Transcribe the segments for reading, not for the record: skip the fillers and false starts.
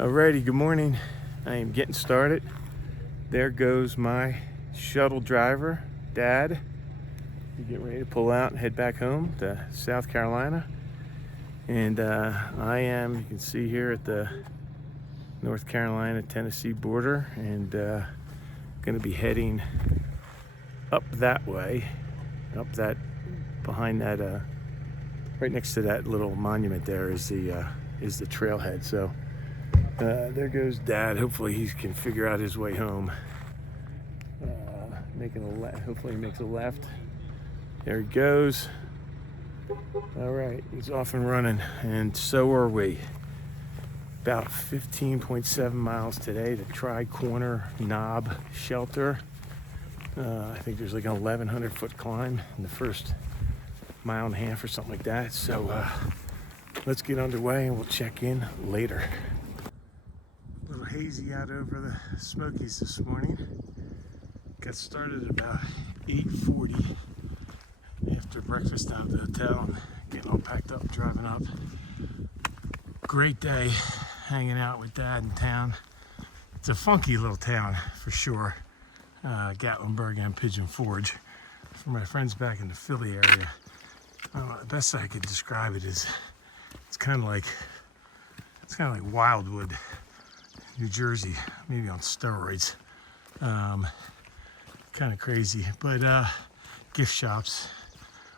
Alrighty, good morning. I am getting started. There goes my shuttle driver, Dad. We get ready to pull out and head back home to South Carolina. And I am, you can see here at the North Carolina-Tennessee border, and going to be heading up that way, up that, behind that, right next to that little monument there is the trailhead. So there goes Dad. Hopefully he can figure out his way home. Hopefully he makes a left. There he goes. All right, he's off and running, and so are we. About 15.7 miles today to Tri-Corner Knob Shelter. I think there's like an 1,100 foot climb in the first mile and a half or something like that. So let's get underway and we'll check in later. A little hazy out over the Smokies this morning. Got started at about 8:40 after breakfast down at the hotel and getting all packed up, driving up. Great day hanging out with Dad in town. It's a funky little town for sure. Gatlinburg and Pigeon Forge. For my friends back in the Philly area, the best I could describe it is it's kind of like Wildwood, New Jersey, maybe on steroids. Kind of crazy, but gift shops,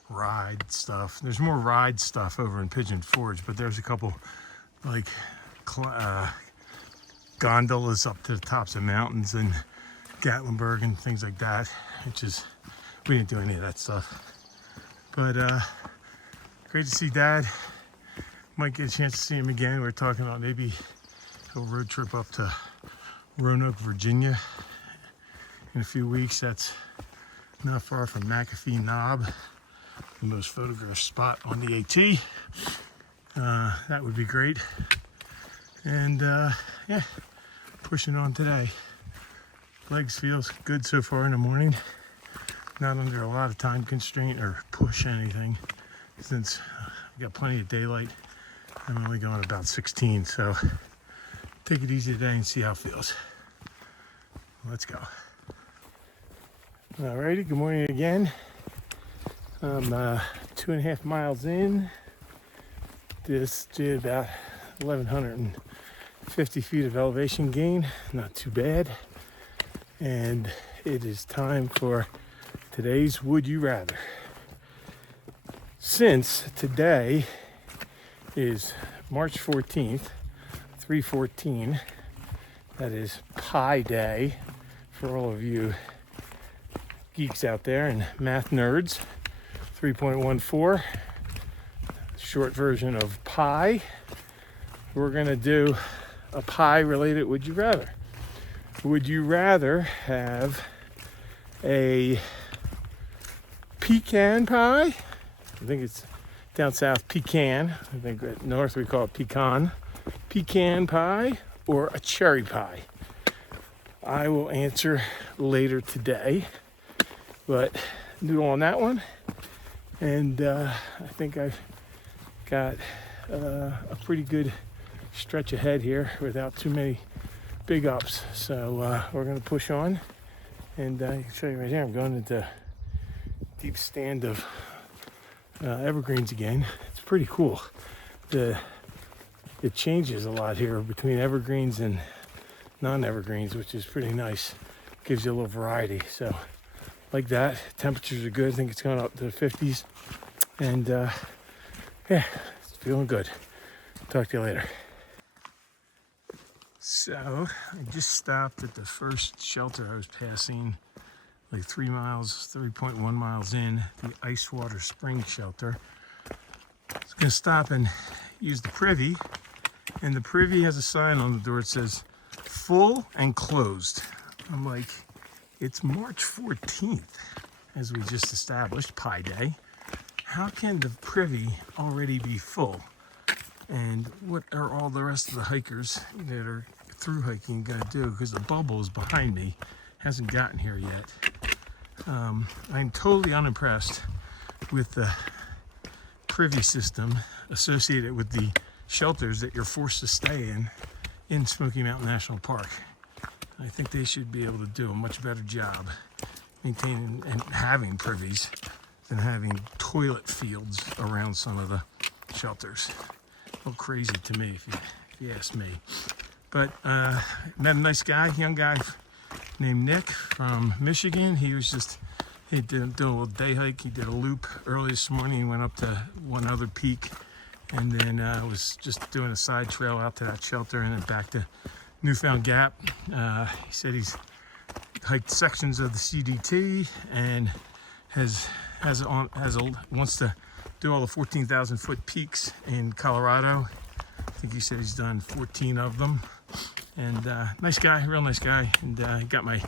ride stuff. There's more ride stuff over in Pigeon Forge, but there's a couple like gondolas up to the tops of mountains in Gatlinburg and things like that. We didn't do any of that stuff. But great to see Dad. Might get a chance to see him again. We're talking about maybe a road trip up to Roanoke, Virginia in a few weeks. That's not far from McAfee Knob, the most photographed spot on the AT. That would be great. And yeah, pushing on today. Legs feels good so far in the morning. Not under a lot of time constraint or push anything, since I got plenty of daylight. I'm only going about 16, so take it easy today and see how it feels. Let's go. Alrighty, good morning again. I'm 2.5 miles in. Just did about 1,150 feet of elevation gain. Not too bad. And it is time for today's Would You Rather. Since today is March 14th, 3/14, that is Pi Day for all of you geeks out there and math nerds. 3.14, short version of pi. We're gonna do a pie related Would You Rather. Would you rather have a pecan pie? I think it's down south pecan. I think at north we call it pecan. Pecan pie or a cherry pie? I will answer later today, but noodle on that one. And I think I've got a pretty good stretch ahead here without too many big ups. So we're going to push on, and I can show you right here. I'm going into deep stand of evergreens again. It's pretty cool. It changes a lot here between evergreens and non-evergreens, which is pretty nice. Gives you a little variety. So like that, temperatures are good. I think it's going up to the 50s, and yeah, it's feeling good. Talk to you later. So I just stopped at the first shelter I was passing, like 3.1 miles in, the Icewater Spring Shelter. I was gonna stop and use the privy, and the privy has a sign on the door that says full and closed. I'm like, it's March 14th, as we just established, Pi Day. How can the privy already be full? And what are all the rest of the hikers that are through hiking gonna do? Because the bubble is behind me, hasn't gotten here yet. I'm totally unimpressed with the privy system associated with the shelters that you're forced to stay in in Smoky Mountain National Park. I think they should be able to do a much better job maintaining and having privies than having toilet fields around some of the shelters. A little crazy to me, if you ask me. But met a nice guy, young guy named Nick from Michigan. He did a little day hike. He did a loop early this morning. He went up to one other peak, and then was just doing a side trail out to that shelter and then back to Newfound Gap. He said he's hiked sections of the CDT and wants to do all the 14,000 foot peaks in Colorado. I think he said he's done 14 of them. And nice guy, real nice guy. And he got my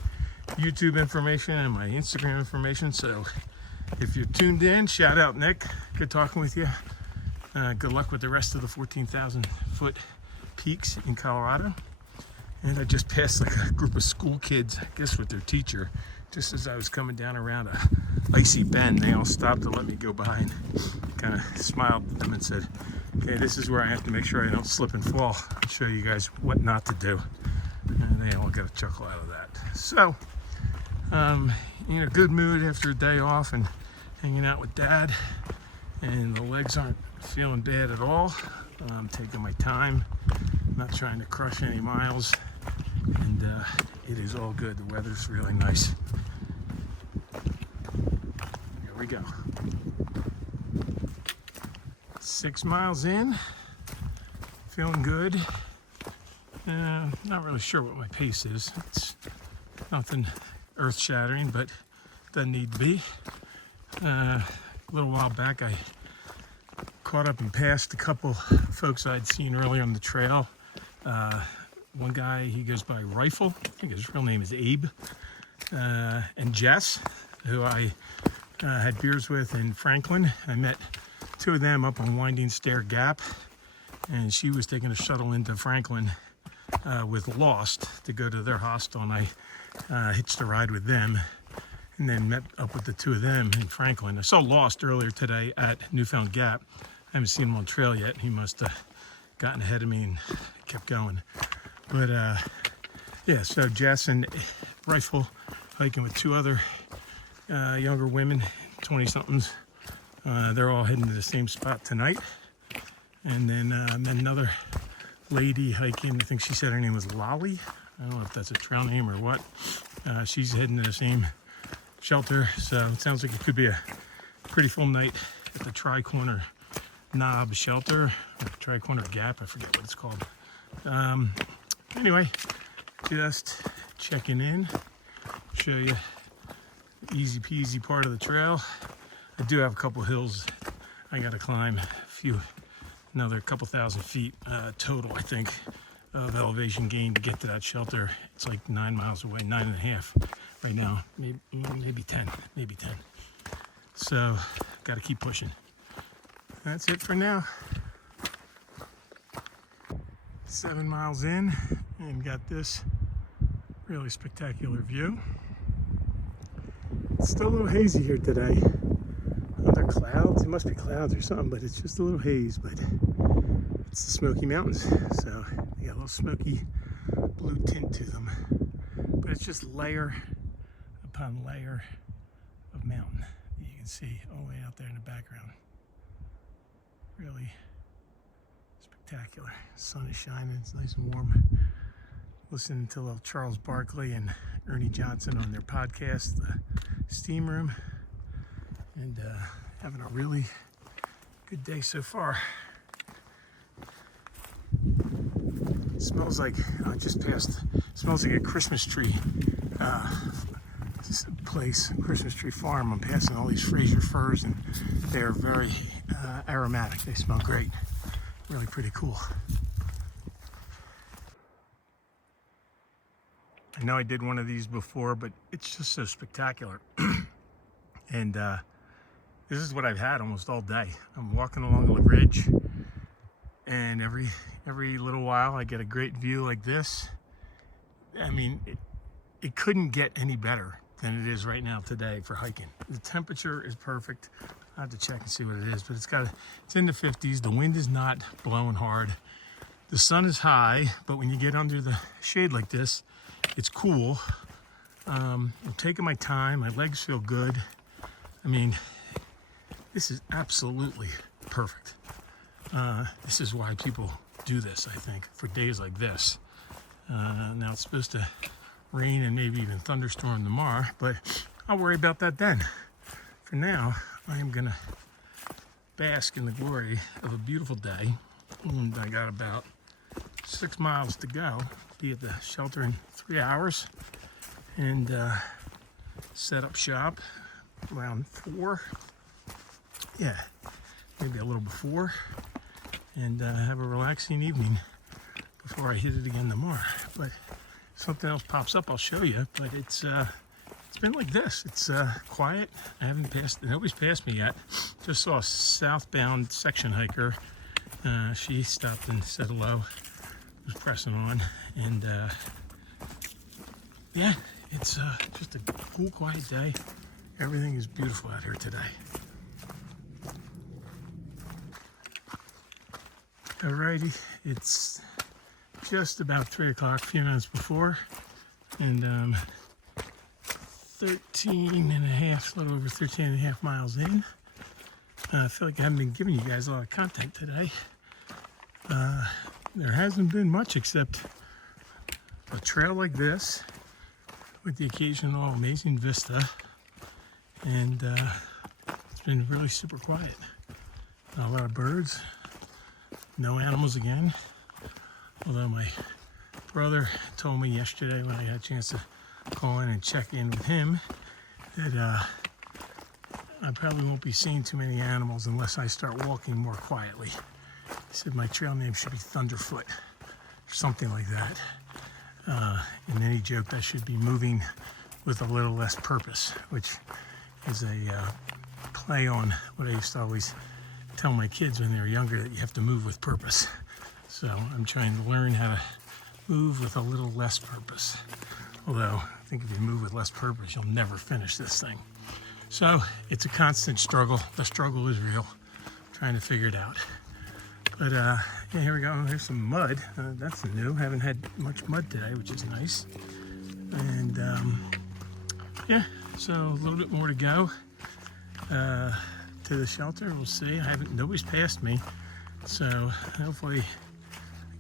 YouTube information and my Instagram information. So if you're tuned in, shout out Nick. Good talking with you. Good luck with the rest of the 14,000 foot peaks in Colorado. And I just passed like a group of school kids, I guess with their teacher, just as I was coming down around a icy bend. They all stopped to let me go by and kind of smiled at them and said, okay, this is where I have to make sure I don't slip and fall and show you guys what not to do. And they all got a chuckle out of that. So, in a good mood after a day off and hanging out with Dad. And the legs aren't feeling bad at all. I'm taking my time, not trying to crush any miles. And it is all good. The weather's really nice. Here we go. 6 miles in, feeling good. Not really sure what my pace is. It's nothing earth-shattering, but doesn't need to be. A little while back, I caught up and passed a couple folks I'd seen earlier on the trail. One guy, he goes by Rifle. I think his real name is Abe. And Jess, who I had beers with in Franklin. I met two of them up on Winding Stair Gap, and she was taking a shuttle into Franklin with Lost to go to their hostel, and I hitched a ride with them and then met up with the two of them in Franklin. I saw Lost earlier today at Newfound Gap. I haven't seen him on trail yet. He must have gotten ahead of me and kept going. But yeah, so Jess and Rifle hiking with two other younger women, 20-somethings. They're all heading to the same spot tonight. And then another lady hiking, I think she said her name was Lolly. I don't know if that's a trail name or what. She's heading to the same shelter, so it sounds like it could be a pretty full night at the Tri-Corner Knob shelter, or Tri-Corner Gap, I forget what it's called. Anyway, just checking in, show you the easy peasy part of the trail. I do have a couple hills I gotta climb, another couple thousand feet total, I think, of elevation gain to get to that shelter. It's like 9 miles away, 9.5 right now, maybe 10. So, gotta keep pushing. That's it for now. 7 miles in and got this really spectacular view. It's still a little hazy here today. Are there clouds? It must be clouds or something, but it's just a little haze. But it's the Smoky Mountains, so they got a little smoky blue tint to them. But it's just layer upon layer of mountain that you can see all the way out there in the background. Really spectacular. Sun is shining, it's nice and warm. Listening to little Charles Barkley and Ernie Johnson on their podcast, The Steam Room, and having a really good day so far. It smells like, I just passed, smells like a Christmas tree place, Christmas tree farm. I'm passing all these Fraser firs, and they're very aromatic. They smell great. Really pretty cool. I know I did one of these before, but it's just so spectacular. And this is what I've had almost all day. I'm walking along the ridge, and every little while I get a great view like this. I mean, it couldn't get any better than it is right now today for hiking. The temperature is perfect. I have to check and see what it is, but it's in the 50s. The wind is not blowing hard. the sun is high, but when you get under the shade like this, it's cool. I'm taking my time. My legs feel good. I mean, this is absolutely perfect. This is why people do this, I think, for days like this. Now it's supposed to rain and maybe even thunderstorm tomorrow, but I'll worry about that then. For now, I am gonna bask in the glory of a beautiful day. And I got about 6 miles to go. Be at the shelter in 3 hours and set up shop around 4. Yeah, maybe a little before, and have a relaxing evening before I hit it again tomorrow. But if something else pops up, I'll show you. But it's been like this. It's quiet. I haven't passed. Nobody's passed me yet. Just saw a southbound section hiker. She stopped and said hello. Was pressing on, and yeah, it's just a cool, quiet day. Everything is beautiful out here today. Alrighty, it's just about 3 o'clock, a few minutes before, and 13 and a half, a little over 13 and a half miles in. I feel like I haven't been giving you guys a lot of content today. There hasn't been much except a trail like this with the occasional amazing vista, and it's been really super quiet. Not a lot of birds, no animals again, although my brother told me yesterday when I had a chance to call in and check in with him that I probably won't be seeing too many animals unless I start walking more quietly. He said my trail name should be Thunderfoot or something like that. And then he joked I should be moving with a little less purpose, which is a play on what I used to always tell my kids when they were younger, that you have to move with purpose. So I'm trying to learn how to move with a little less purpose. Although I think if you move with less purpose, you'll never finish this thing. So it's a constant struggle. The struggle is real. I'm trying to figure it out. But yeah, here we go. Here's some mud. That's new. Haven't had much mud today, which is nice. And yeah, so a little bit more to go to the shelter. We'll see. Nobody's passed me, so hopefully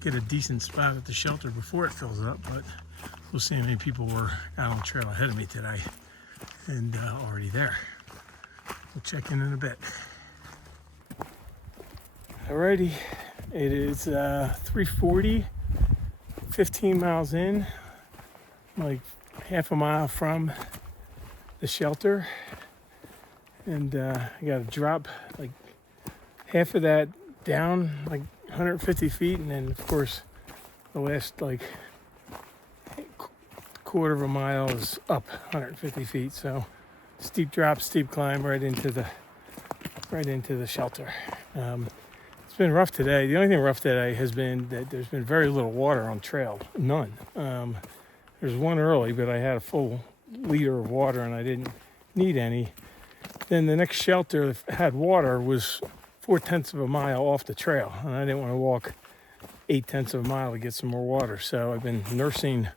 get a decent spot at the shelter before it fills up. But we'll see how many people were out on the trail ahead of me today and already there. We'll check in a bit. Alrighty, it is 3:40, 15 miles in, like half a mile from the shelter, and I got to drop like half of that down, like 150 feet, and then of course the last like quarter of a mile is up 150 feet. So steep drop, steep climb right into the shelter. It's been rough today. The only thing rough today has been that there's been very little water on trail. None. There's one early, but I had a full liter of water and I didn't need any. Then the next shelter that had water was 4/10 of a mile off the trail, and I didn't want to walk 8/10 of a mile to get some more water. So I've been nursing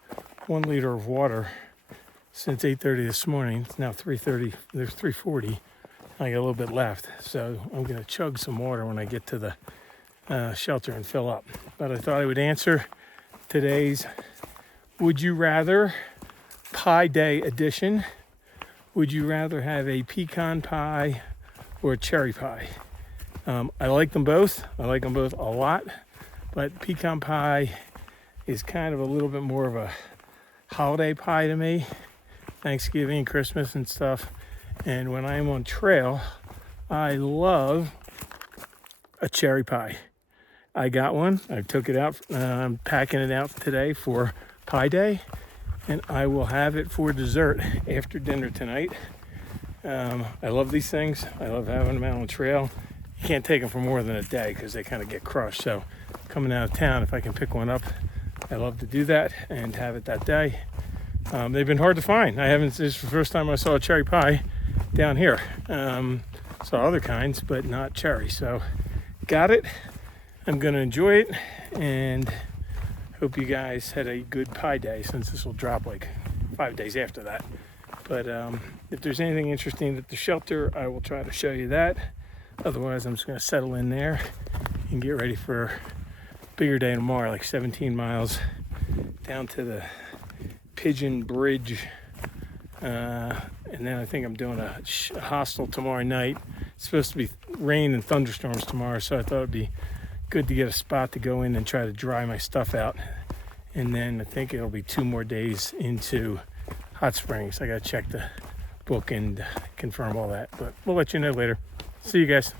1 liter of water since 8:30 this morning. It's now 3:30. There's 3:40. I got a little bit left, so I'm going to chug some water when I get to the shelter and fill up. But I thought I would answer today's Would You Rather Pie Day edition. Would you rather have a pecan pie or a cherry pie? I like them both. I like them both a lot, but pecan pie is kind of a little bit more of a holiday pie to me. Thanksgiving, Christmas and stuff. And when I'm on trail, I love a cherry pie. I got one. I took it out. I'm packing it out today for Pie Day, and I will have it for dessert after dinner tonight. I love these things. I love having them out on the trail. You can't take them for more than a day because they kind of get crushed. So coming out of town, if I can pick one up, I love to do that and have it that day. They've been hard to find. This is the first time I saw a cherry pie down here. Saw other kinds, but not cherry. So got it. I'm going to enjoy it and hope you guys had a good Pi Day, since this will drop like 5 days after that. But if there's anything interesting at the shelter, I will try to show you that. Otherwise, I'm just going to settle in there and get ready for a bigger day tomorrow, like 17 miles down to the Pigeon Bridge. And then I think I'm doing a hostel tomorrow night. It's supposed to be rain and thunderstorms tomorrow, so I thought it'd be good to get a spot to go in and try to dry my stuff out. And then I think it'll be 2 more days into Hot Springs. I gotta check the book and confirm all that, but we'll let you know later. See you guys.